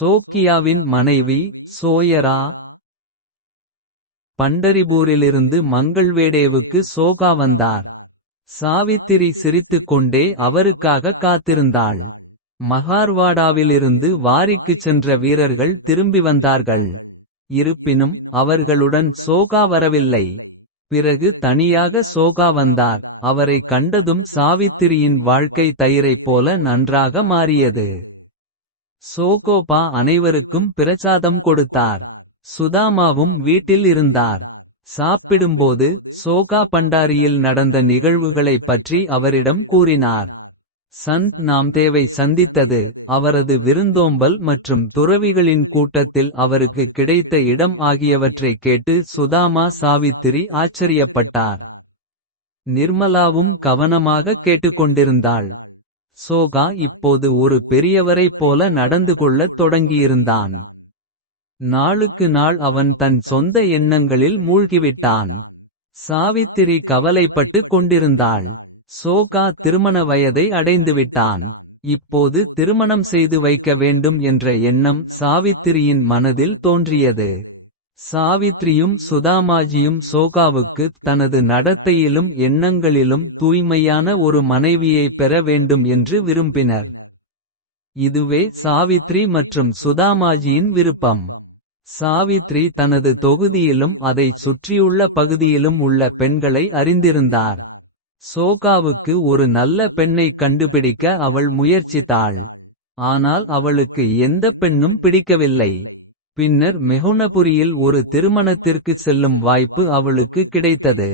சோக்கியாவின் மனைவி சோயரா. பண்டரிபூரிலிருந்து மங்கள்வேடேவுக்கு சோகா வந்தார். சாவித்திரி சிரித்துக் கொண்டே அவருக்காக காத்திருந்தாள். மகார்வாடாவிலிருந்து வாரிக்குச் சென்ற வீரர்கள் திரும்பி வந்தார்கள். இருப்பினும் அவர்களுடன் சோகா வரவில்லை. பிறகு தனியாக சோகா வந்தார். அவரை கண்டதும் சாவித்திரியின் வாழ்க்கை தயிரைப் போல நன்றாக மாறியது. சோகோபா அனைவருக்கும் பிரசாதம் கொடுத்தார். சுதாமாவும் வீட்டில் இருந்தார். சாப்பிடும்போது சோகா பண்டாரியில் நடந்த நிகழ்வுகளைப் பற்றி அவரிடம் கூறினார். சந்த் நாம்தேவை சந்தித்தது அவரது விருந்தோம்பல் மற்றும் துறவிகளின் கூட்டத்தில் அவருக்கு கிடைத்த இடம் ஆகியவற்றைக் கேட்டு சுதாமா சாவித்திரி ஆச்சரியப்பட்டார். நிர்மலாவும் கவனமாக கேட்டுக்கொண்டிருந்தாள். சோகா இப்போது ஒரு பெரியவரைப் போல நடந்து கொள்ளத் தொடங்கியிருந்தான். நாளுக்கு நாள் அவன் தன் சொந்த எண்ணங்களில் மூழ்கிவிட்டான். சாவித்திரி கவலைப்பட்டு கொண்டிருந்தாள். சோகா திருமண வயதை அடைந்துவிட்டான். இப்போது திருமணம் செய்து வைக்க வேண்டும் என்ற எண்ணம் சாவித்திரியின் மனதில் தோன்றியது. சாவித்ரியும் சுதாமாஜியும் சோகாவுக்கு தனது நடத்தையிலும் எண்ணங்களிலும் தூய்மையான ஒரு மனைவியை பெற வேண்டும் என்று விரும்பினர். இதுவே சாவித்ரி மற்றும் சுதாமாஜியின் விருப்பம். சாவித்ரி தனது தொகுதியிலும் அதைச் சுற்றியுள்ள பகுதியிலும் உள்ள பெண்களை அறிந்திருந்தார். சோகாவுக்கு ஒரு நல்ல பெண்ணைக் கண்டுபிடிக்க அவள் முயற்சித்தாள். ஆனால் அவளுக்கு எந்த பெண்ணும் பிடிக்கவில்லை. பின்னர் மெஹுனபுரியில் ஒரு திருமணத்திற்கு செல்லும் வாய்ப்பு அவளுக்கு கிடைத்தது.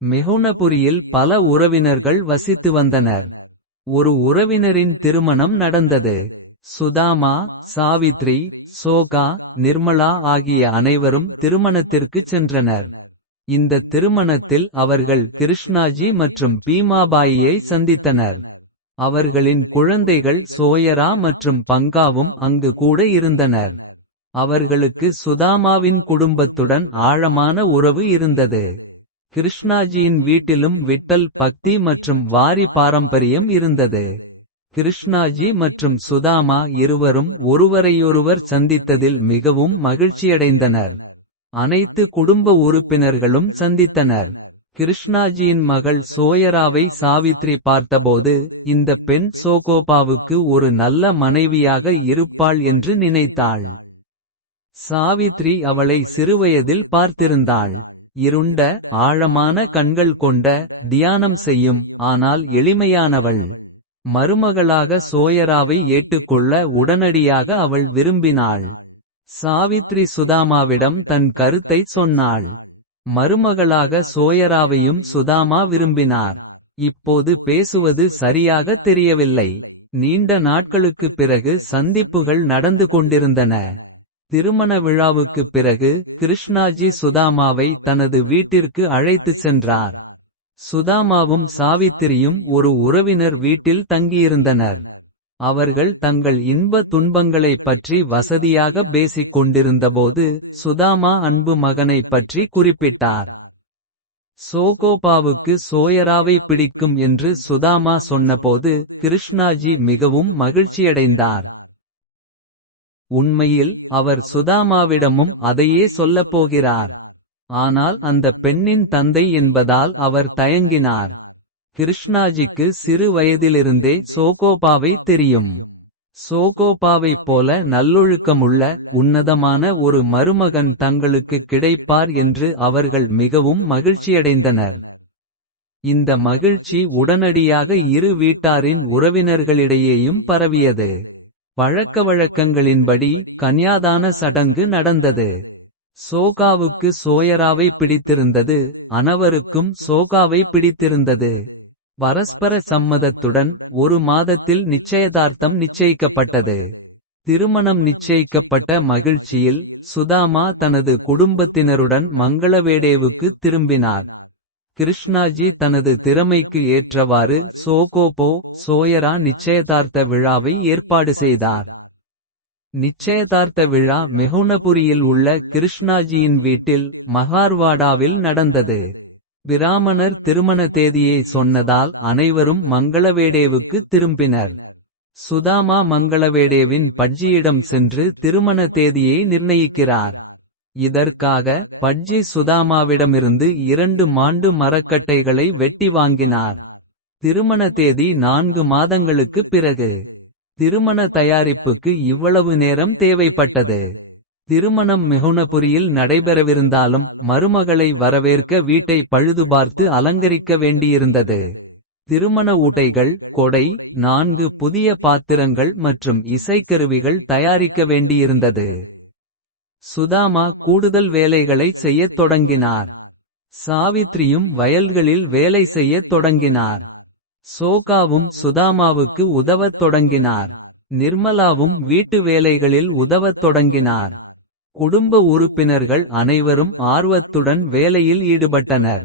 மெஹுனபுரியில் பல உறவினர்கள் வசித்து வந்தனர். ஒரு உறவினரின் திருமணம் நடந்தது. சுதாமா சாவித்ரி சோகா நிர்மலா ஆகிய அனைவரும் திருமணத்திற்குச் சென்றனர். இந்த திருமணத்தில் அவர்கள் கிருஷ்ணாஜி மற்றும் பீமாபாயியை சந்தித்தனர். அவர்களின் குழந்தைகள் சோயரா மற்றும் பங்காவும் அங்கு கூட இருந்தனர். அவர்களுக்கு சுதாமாவின் குடும்பத்துடன் ஆழமான உறவு இருந்தது. கிருஷ்ணாஜியின் வீட்டிலும் விட்டல் பக்தி மற்றும் வாரி பாரம்பரியம் இருந்தது. கிருஷ்ணாஜி மற்றும் சுதாமா இருவரும் ஒருவரையொருவர் சந்தித்ததில் மிகவும் மகிழ்ச்சியடைந்தனர். அனைத்து குடும்ப உறுப்பினர்களும் சந்தித்தனர். கிருஷ்ணாஜியின் மகள் சோயராவை சாவித்ரி பார்த்தபோது இந்த பெண் சோகோபாவுக்கு ஒரு நல்ல மனைவியாக இருப்பாள் என்று நினைத்தாள். சாவித்ரி அவளை சிறுவயதில் பார்த்திருந்தாள். இருண்ட ஆழமான கண்கள் கொண்ட தியானம் செய்யும் ஆனால் எளிமையானவள். மருமகளாக சோயராவை ஏற்றுக்கொள்ள உடனடியாக அவள் விரும்பினாள். சாவித்ரி சுதாமாவிடம் தன் கருத்தை சொன்னாள். மருமகளாக சோயராவையும் சுதாமா விரும்பினார். இப்போது பேசுவது சரியாக தெரியவில்லை. நீண்ட நாட்களுக்குப் பிறகு சந்திப்புகள் நடந்து கொண்டிருந்தன. திருமண விழாவுக்குப் பிறகு கிருஷ்ணாஜி சுதாமாவை தனது வீட்டிற்கு அழைத்துச் சென்றார். சுதாமாவும் சாவித்திரியும் ஒரு உறவினர் வீட்டில் தங்கியிருந்தனர். அவர்கள் தங்கள் இன்ப துன்பங்களைப் பற்றி வசதியாக பேசிக் கொண்டிருந்தபோது சுதாமா அன்பு மகனைப் பற்றி குறிப்பிட்டார். சோகோபாவுக்கு சோயராவை பிடிக்கும் என்று சுதாமா சொன்னபோது கிருஷ்ணாஜி மிகவும் மகிழ்ச்சியடைந்தார். உண்மையில் அவர் சுதாமாவிடமும் அதையே சொல்லப் போகிறார். ஆனால் அந்த பெண்ணின் தந்தை என்பதால் அவர் தயங்கினார். கிருஷ்ணாஜிக்கு சிறு வயதிலிருந்தே சோகோபாவை தெரியும். சோகோபாவைப் போல நல்லொழுக்கமுள்ள உன்னதமான ஒரு மருமகன் தங்களுக்கு கிடைப்பார் என்று அவர்கள் மிகவும் மகிழ்ச்சியடைந்தனர். இந்த மகிழ்ச்சி உடனடியாக இரு வீட்டாரின் உறவினர்களிடையேயும் பரவியது. பழக்கவழக்கங்களின்படி கன்யாதான சடங்கு நடந்தது. சோகாவுக்கு சோயராவை பிடித்திருந்தது. அனவருக்கும் சோகாவை பிடித்திருந்தது. பரஸ்பர சம்மதத்துடன் ஒரு மாதத்தில் நிச்சயதார்த்தம் நிச்சயிக்கப்பட்டது. திருமணம் நிச்சயிக்கப்பட்ட மகிழ்ச்சியில் சுதாமா தனது குடும்பத்தினருடன் மங்களவேடேவுக்கு திரும்பினார். கிருஷ்ணாஜி தனது திறமைக்கு ஏற்றவாறு சோகோபோ சோயரா நிச்சயதார்த்த விழாவை ஏற்பாடு செய்தார். நிச்சயதார்த்த விழா மெஹுனபுரியில் உள்ள கிருஷ்ணாஜியின் வீட்டில் மகார்வாடாவில் நடந்தது. பிராமணர் திருமண தேதியை சொன்னதால் அனைவரும் மங்களவேடேவுக்கு திரும்பினர். சுதாமா மங்களவேடேவின் பட்ஜியிடம் சென்று திருமண தேதியை நிர்ணயிக்கிறார். இதற்காக பட்ஜி சுதாமாவிடமிருந்து இரண்டு மாண்டு மரக்கட்டைகளை வெட்டி வாங்கினார். திருமண தேதி நான்கு மாதங்களுக்குப் பிறகு. திருமண தயாரிப்புக்கு இவ்வளவு நேரம் தேவைப்பட்டது. திருமணம் மிகுனபுரியில் நடைபெறவிருந்தாலும் மருமகளை வரவேற்க வீட்டை பழுதுபார்த்து அலங்கரிக்க வேண்டியிருந்தது. திருமண ஊட்டைகள் கொடை நான்கு புதிய பாத்திரங்கள் மற்றும் இசைக்கருவிகள் தயாரிக்க வேண்டியிருந்தது. சுதாமா கூடுதல் வேலைகளைச் செய்யத் தொடங்கினார். சாவித்ரியும் வயல்களில் வேலை செய்யத் தொடங்கினார். சோகாவும் சுதாமாவுக்கு உதவத் தொடங்கினார். நிர்மலாவும் வீட்டு வேலைகளில் உதவத் தொடங்கினார். குடும்ப உறுப்பினர்கள் அனைவரும் ஆர்வத்துடன் வேலையில் ஈடுபட்டனர்.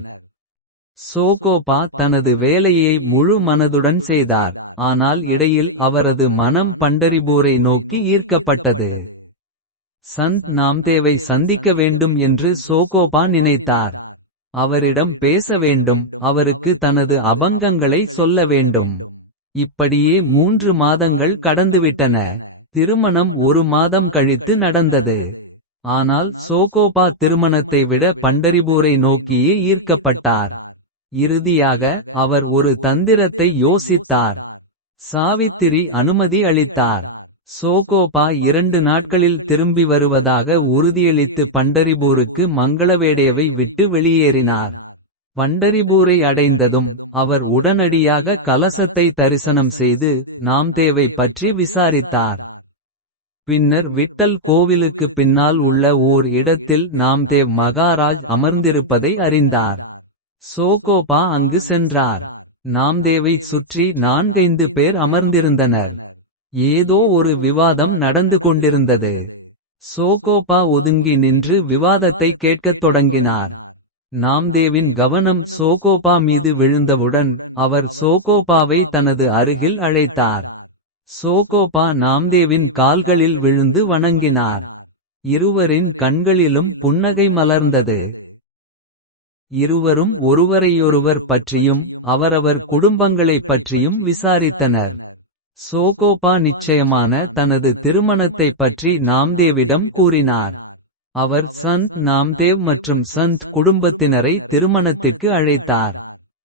சோகோபா தனது வேலையை முழு மனதுடன் செய்தார். ஆனால் இடையில் அவரது மனம் பண்டரிபூரை நோக்கி ஈர்க்கப்பட்டது. சந்த் நாம்தேவை சந்திக்க வேண்டும் என்று சோகோபா நினைத்தார். அவரிடம் பேச வேண்டும் அவருக்கு தனது அபங்கங்களை சொல்ல வேண்டும். இப்படியே மூன்று மாதங்கள் கடந்துவிட்டன. திருமணம் ஒரு மாதம் கழித்து நடந்தது. ஆனால் சோகோபா திருமணத்தை விட பண்டரிபூரை நோக்கியே ஈர்க்கப்பட்டார். இறுதியாக அவர் ஒரு தந்திரத்தை யோசித்தார். சாவித்திரி அனுமதி அளித்தார். சோகோபா இரண்டு நாட்களில் திரும்பி வருவதாக உறுதியளித்து பண்டரிபூருக்கு மங்களவேடேவை விட்டு வெளியேறினார். பண்டரிபூரை அடைந்ததும் அவர் உடனடியாக கலசத்தை தரிசனம் செய்து நாம்தேவை பற்றி விசாரித்தார். பின்னர் விட்டல் கோவிலுக்கு பின்னால் உள்ள ஓர் இடத்தில் நாம்தேவ் மகாராஜ் அமர்ந்திருப்பதை அறிந்தார். சோகோபா அங்கு சென்றார். நாம்தேவைச் சுற்றி நான்கைந்து பேர் அமர்ந்திருந்தனர். ஏதோ ஒரு விவாதம் நடந்து கொண்டிருந்தது. சோகோபா ஒதுங்கி நின்று விவாதத்தை கேட்கத் தொடங்கினார். நாம்தேவின் கவனம் சோகோபா மீது விழுந்தவுடன் அவர் சோகோபாவை தனது அருகில் அழைத்தார். சோகோபா நாம்தேவின் கால்களில் விழுந்து வணங்கினார். இருவரின் கண்களிலும் புன்னகை மலர்ந்தது. இருவரும் ஒருவரையொருவர் பற்றியும் அவரவர் குடும்பங்களைப் பற்றியும் விசாரித்தனர். சோகோபா நிச்சயமான தனது திருமணத்தைப் பற்றி நாம்தேவிடம் கூறினார். அவர் சந்த் நாம்தேவ் மற்றும் சந்த் குடும்பத்தினரை திருமணத்திற்கு அழைத்தார்.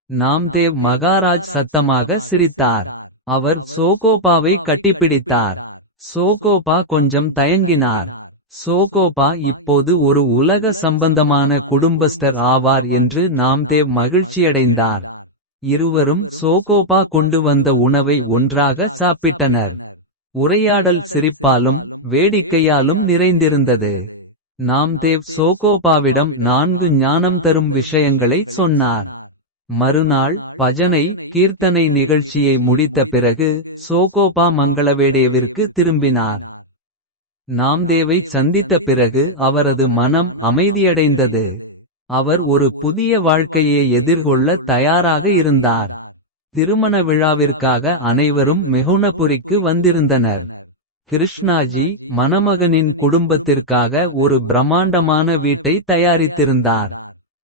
நாம்தேவ் மகாராஜ் சத்தமாக சிரித்தார். அவர் சோகோபாவை கட்டிப்பிடித்தார். சோகோபா கொஞ்சம் தயங்கினார். சோகோபா இப்போது ஒரு உலக சம்பந்தமான குடும்பஸ்டர் ஆவார் என்று நாம்தேவ் மகிழ்ச்சியடைந்தார். இருவரும் சோகோபா கொண்டு வந்த உணவை ஒன்றாக சாப்பிட்டனர். உரையாடல் சிரிப்பாலும் வேடிக்கையாலும் நிறைந்திருந்தது. நாம்தேவ் சோகோபாவிடம் நான்கு ஞானம் தரும் விஷயங்களை சொன்னார். மறுநாள் பஜனை கீர்த்தனை நிகழ்ச்சியை முடித்த பிறகு சோகோபா மங்களவேடேவிற்கு திரும்பினார். நாம்தேவை சந்தித்த பிறகு அவரது மனம் அமைதியடைந்தது. அவர் ஒரு புதிய வாழ்க்கையை எதிர்கொள்ள தயாராக இருந்தார். திருமண விழாவிற்காக அனைவரும் மெகுனபுரிக்கு வந்திருந்தனர். கிருஷ்ணாஜி மணமகனின் குடும்பத்திற்காக ஒரு பிரம்மாண்டமான வீட்டை தயாரித்திருந்தார்.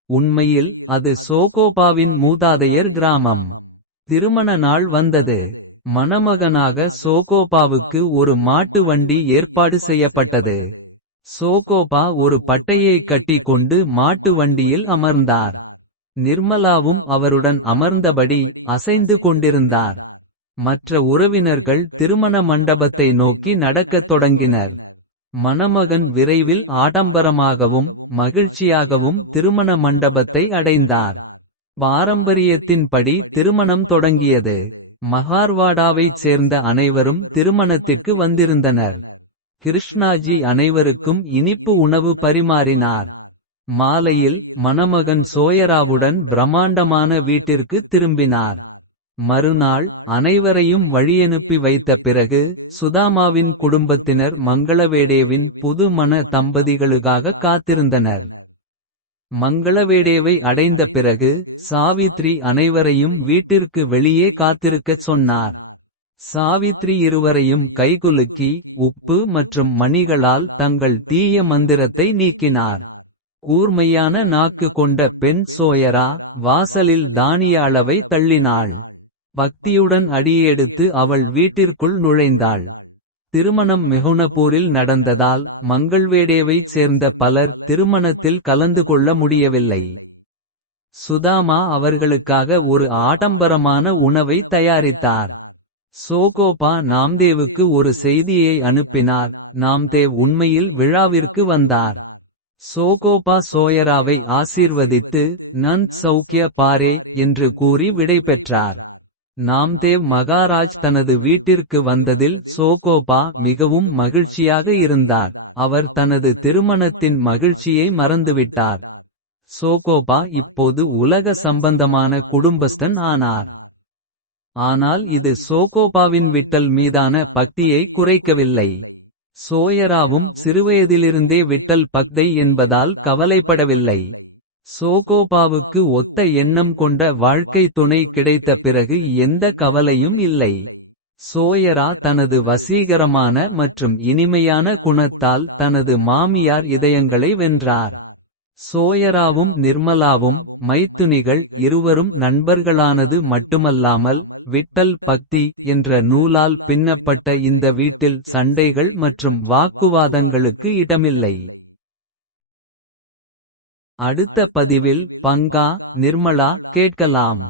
உண்மையில் அது சோகோபாவின் மூதாதையர் கிராமம். திருமண நாள் வந்தது. மணமகனாக சோகோபாவுக்கு ஒரு மாட்டு வண்டி ஏற்பாடு செய்யப்பட்டது. சோகோபா ஒரு பட்டையை கட்டி கொண்டு மாட்டு வண்டியில் அமர்ந்தார். நிர்மலாவும் அவருடன் அமர்ந்தபடி அசைந்து கொண்டிருந்தார். மற்ற உறவினர்கள் திருமண மண்டபத்தை நோக்கி நடக்கத் தொடங்கினர். மணமகன் விரைவில் ஆடம்பரமாகவும் மகிழ்ச்சியாகவும் திருமண மண்டபத்தை அடைந்தார். பாரம்பரியத்தின்படி திருமணம் தொடங்கியது. மகார்வாடாவைச் சேர்ந்த அனைவரும் திருமணத்திற்கு வந்திருந்தனர். கிருஷ்ணாஜி அனைவருக்கும் இனிப்பு உணவு பரிமாறினார். மாலையில் மணமகன் சோயராவுடன் பிரம்மாண்டமான வீட்டிற்கு திரும்பினார். மறுநாள் அனைவரையும் வழியனுப்பி வைத்த பிறகு சுதாமாவின் குடும்பத்தினர் மங்களவேடேவின் புது மன தம்பதிகளுக்காக காத்திருந்தனர். மங்களவேடேவை அடைந்த பிறகு சாவித்ரி அனைவரையும் வீட்டிற்கு வெளியே காத்திருக்கச் சொன்னார். சாவித்ரி இருவரையும் கைகுலுக்கி உப்பு மற்றும் மணிகளால் தங்கள் தீய மந்திரத்தை நீக்கினார். கூர்மையான நாக்கு கொண்ட பெண் சோயரா வாசலில் தானிய அளவை தள்ளினாள். பக்தியுடன் அடியெடுத்து அவள் வீட்டிற்குள் நுழைந்தாள். திருமணம் மெகுனபூரில் நடந்ததால் மங்கள்வேடேவைச் சேர்ந்த பலர் திருமணத்தில் கலந்து கொள்ள முடியவில்லை. சுதாமா அவர்களுக்காக ஒரு ஆடம்பரமான உணவை தயாரித்தார். சோகோபா நாம்தேவுக்கு ஒரு செய்தியை அனுப்பினார். நாம்தேவ் உண்மையில் விழாவிற்கு வந்தார். சோகோபா சோயராவை ஆசீர்வதித்து நந்த் சௌக்கிய பாரே என்று கூறி விடைபெற்றார். நாம்தேவ் மகாராஜ் தனது வீட்டிற்கு வந்ததில் சோகோபா மிகவும் மகிழ்ச்சியாக இருந்தார். அவர் தனது திருமணத்தின் மகிழ்ச்சியை மறந்துவிட்டார். சோகோபா இப்போது உலக சம்பந்தமான குடும்பஸ்தன் ஆனார். ஆனால் இது சோகோபாவின் விட்டல் மீதான பக்தியை குறைக்கவில்லை. சோயராவும் சிறுவயதிலிருந்தே விட்டல் பக்தை என்பதால் கவலைப்படவில்லை. சோகோபாவுக்கு ஒத்த எண்ணம் கொண்ட வாழ்க்கை துணை கிடைத்த பிறகு எந்த கவலையும் இல்லை. சோயரா தனது வசீகரமான மற்றும் இனிமையான குணத்தால் தனது மாமியார் இதயங்களை வென்றார். சோயராவும் நிர்மலாவும் மைத்துனிகள் இருவரும் நண்பர்களானது மட்டுமல்லாமல். விட்டல் பக்தி என்ற நூலால் பின்னப்பட்ட இந்த வீட்டில் சண்டைகள் மற்றும் வாக்குவாதங்களுக்கு இடமில்லை. அடுத்த பதிவில் பங்கா நிர்மலா கேட்கலாம்.